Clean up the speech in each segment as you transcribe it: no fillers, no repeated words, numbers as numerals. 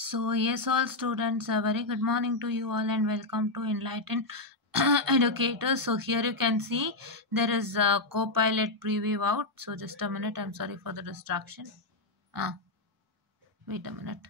So, yes, all students, a very good morning to you all and welcome to Enlightened Educators. So, here you can see there is a Copilot preview out. So, just a minute, I'm sorry for the distraction. Wait a minute.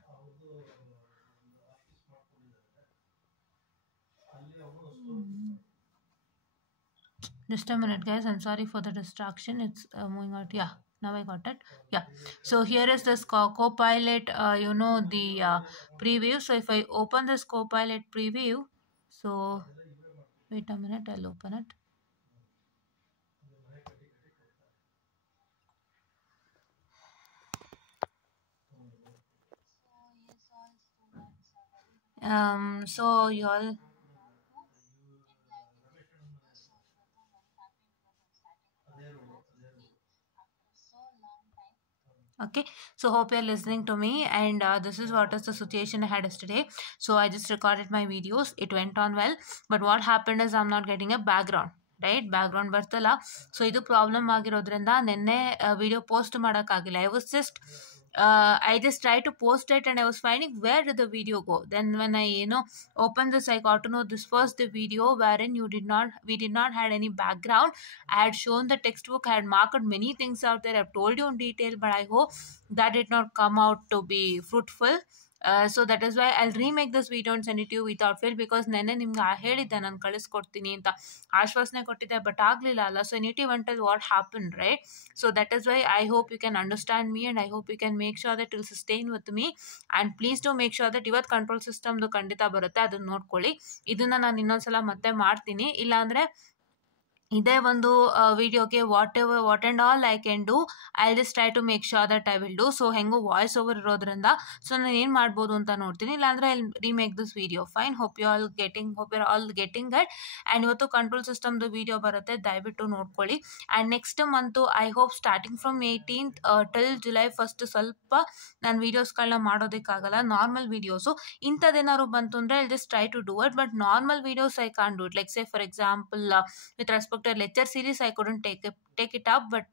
Just a minute, guys. I'm sorry for the distraction. It's moving out. Yeah, now I got it. Yeah. So here is this Copilot, the preview. So if I open this Copilot preview, so wait a minute, I'll open it. So you all. Okay, so hope you're listening to me, and this is what is the situation I had yesterday. So I just recorded my videos, it went on well, but what happened is I'm not getting a background. Right, background ಬರ್ತಲ್ಲ. So ಇದು ಪ್ರಾಬ್ಲಮ್ ಆಗಿರೋದ್ರಿಂದ ನಿನ್ನೆ video post ಮಾಡೋಕ್ಕಾಗಿಲ್ಲ. I just tried to post it and I was finding where did the video go. Then when I opened this, I got to know this was the video wherein we did not had any background. I had shown the textbook, I had marked many things out there, I've told you in detail, but I hope that did not come out to be fruitful. So that is why I'll remake this video and send it to you without fail, because ನೆನ್ನೆ ನಿಮ್ಗೆ ಹೇಳಿದ್ದೆ ನಾನು ಕಳಿಸ್ಕೊಡ್ತೀನಿ ಅಂತ ಆಶ್ವಾಸನೆ ಕೊಟ್ಟಿದ್ದೆ, but ಆಗಲಿಲ್ಲ ಅಲ್ಲ. So neat even tell what happen, right? So that is why I hope you can understand me and I hope you can make sure that you'll sustain with me, and please do make sure that ಇವತ್ತು control ಸಿಸ್ಟಮ್ದು ಖಂಡಿತ ಬರುತ್ತೆ, ಅದನ್ನ ನೋಡ್ಕೊಳ್ಳಿ. ಇದನ್ನ ನಾನು ಇನ್ನೊಂದ್ಸಲ ಮತ್ತೆ ಮಾಡ್ತೀನಿ, ಇಲ್ಲಾಂದರೆ ಇದೇ ಒಂದು ವಿಡಿಯೋಗೆ what and all I can do, I just try to make sure that I will do. So ಹೆಂಗೋ ವಾಯ್ಸ್ ಓವರ್ ಇರೋದ್ರಿಂದ ಸೊ ನಾನು ಏನು ಮಾಡ್ಬೋದು ಅಂತ ನೋಡ್ತೀನಿ, ಇಲ್ಲಾಂದರೆ I remake this video. Fine, hope you all getting it. And ಇವತ್ತು control ಸಿಸ್ಟಮ್ದು ವಿಡಿಯೋ ಬರುತ್ತೆ, ದಯವಿಟ್ಟು ನೋಡ್ಕೊಳ್ಳಿ. And next month I hope starting from 18th till July 1st ಸ್ವಲ್ಪ ನಾನು ವೀಡಿಯೋಸ್ಗಳನ್ನ ಮಾಡೋದಕ್ಕಾಗಲ್ಲ, ನಾರ್ಮಲ್ ವೀಡಿಯೋಸು. ಇಂಥದ್ದೇನಾದ್ರು ಬಂತು ಅಂದರೆ I just try to do it, but normal videos I can do it. Like say for example with respect to lecture series I couldn't take it up, but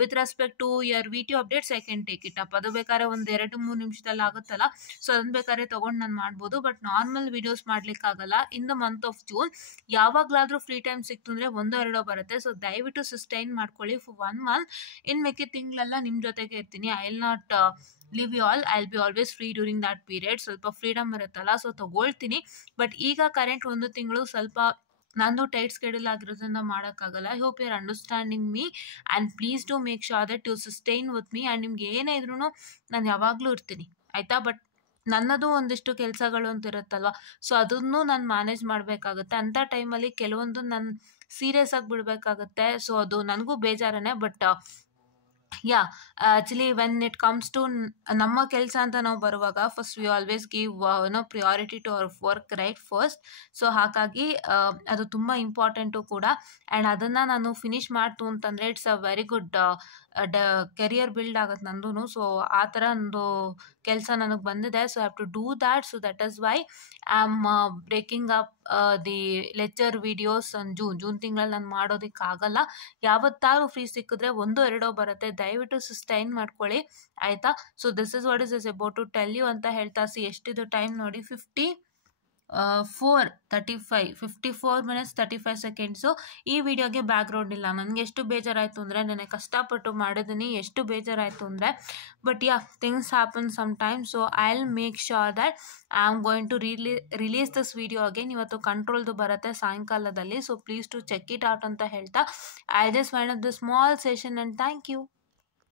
with respect to your video updates I can take it up. ಅದು ಬೇಕಾದ್ರೆ ಒಂದು 2-3 ನಿಮಿಷದಲ್ಲಿ ಆಗುತ್ತಲ್ಲ, ಸೊ ಅದನ್ನ ಬೇಕಾದ್ರೆ ತೊಗೊಂಡು ನಾನು ಮಾಡ್ಬೋದು, ಬಟ್ ನಾರ್ಮಲ್ ವೀಡಿಯೋಸ್ ಮಾಡ್ಲಿಕ್ಕಾಗಲ್ಲ. In the month of June ಯಾವಾಗಲಾದರೂ ಫ್ರೀ ಟೈಮ್ ಸಿಕ್ತು ಅಂದರೆ 1-2 ಬರುತ್ತೆ. ಸೊ ದಯವಿಟ್ಟು ಸಸ್ಟೈನ್ ಮಾಡ್ಕೊಳ್ಳಿ ಫಾರ್ 1 month. ಇನ್ನು ಮಿಕ್ಕಿದ ತಿಂಗಳೆಲ್ಲ ನಿಮ್ಮ ಜೊತೆಗೆ ಇರ್ತೀನಿ. I will not leave you all, I will be always free during that period. ಸ್ವಲ್ಪ ಫ್ರೀಡಮ್ ಇರುತ್ತಲ್ಲ, ಸೊ ತೊಗೊಳ್ತೀನಿ. ಬಟ್ ಈಗ ಕರೆಂಟ್ 1 ತಿಂಗಳು ಸ್ವಲ್ಪ ನಂದು ಟೈಟ್ ಸ್ಕೆಡ್ಯೂಲ್ ಆಗಿರೋದ್ರಿಂದ ಮಾಡೋಕ್ಕಾಗಲ್ಲ. I hope you are understanding me and please do make sure that you sustain with me. And ನಿಮ್ಗೆ ಏನೇ ಇದ್ರೂ ನಾನು ಯಾವಾಗಲೂ ಇರ್ತೀನಿ, ಆಯಿತಾ? ಬಟ್ ನನ್ನದು ಒಂದಿಷ್ಟು ಕೆಲಸಗಳು ಅಂತ ಇರುತ್ತಲ್ವ, ಸೊ ಅದನ್ನು ನಾನು ಮ್ಯಾನೇಜ್ ಮಾಡಬೇಕಾಗುತ್ತೆ. ಅಂಥ ಟೈಮಲ್ಲಿ ಕೆಲವೊಂದು ನಾನು ಸೀರಿಯಸ್ ಆಗಿ ಬಿಡಬೇಕಾಗುತ್ತೆ. ಸೊ ಅದು ನನಗೂ ಬೇಜಾರೇ, but actually when it comes to ನಮ್ಮ ಕೆಲಸ ಅಂತ ನಾವು ಬರುವಾಗ first we always give priority to our work, right, first. So ಹಾಗಾಗಿ ಅದು ತುಂಬ ಇಂಪಾರ್ಟೆಂಟು ಕೂಡ. ಆ್ಯಂಡ್ ಅದನ್ನು ನಾನು ಫಿನಿಷ್ ಮಾಡ್ತು ಅಂತಂದರೆ it's a very good career build ಆಗುತ್ತೆ ನಂದು. ಸೊ ಆ ಥರ ಒಂದು ಕೆಲಸ ನನಗೆ ಬಂದಿದೆ. So I have to do that. So that is why I am breaking up the lecture videos June ತಿಂಗಳಲ್ಲಿ ನಾನು ಮಾಡೋದಕ್ಕಾಗಲ್ಲ. ಯಾವತ್ತಾರು ಫ್ರೀ ಸಿಕ್ಕಿದ್ರೆ 1-2 ಬರುತ್ತೆ, ದಯವಿಟ್ಟು ಸಸ್ಟೈನ್ ಮಾಡ್ಕೊಳ್ಳಿ, ಆಯಿತಾ? So this is what is about to tell you ಅಂತ ಹೇಳ್ತಾ, ಎಷ್ಟಿದು ಟೈಮ್ ನೋಡಿ, 54 minutes 35 seconds. ಈ ವಿಡಿಯೋಗೆ ಬ್ಯಾಕ್ಗ್ರೌಂಡ್ ಇಲ್ಲ. ನನಗೆ ಎಷ್ಟು ಬೇಜಾರಾಯಿತು ಅಂದರೆ, ನನಗೆ ಕಷ್ಟಪಟ್ಟು ಮಾಡಿದ್ದೀನಿ, ಎಷ್ಟು ಬೇಜಾರಾಯಿತು ಅಂದರೆ, but things happen some time. So I will make sure that I am going to release this video again. ಇವತ್ತು ಕಂಟ್ರೋಲ್ದು ಬರುತ್ತೆ ಸಾಯಂಕಾಲದಲ್ಲಿ. So please to check it out ಅಂತ ಹೇಳ್ತಾ, I just wind up the small session and thank you.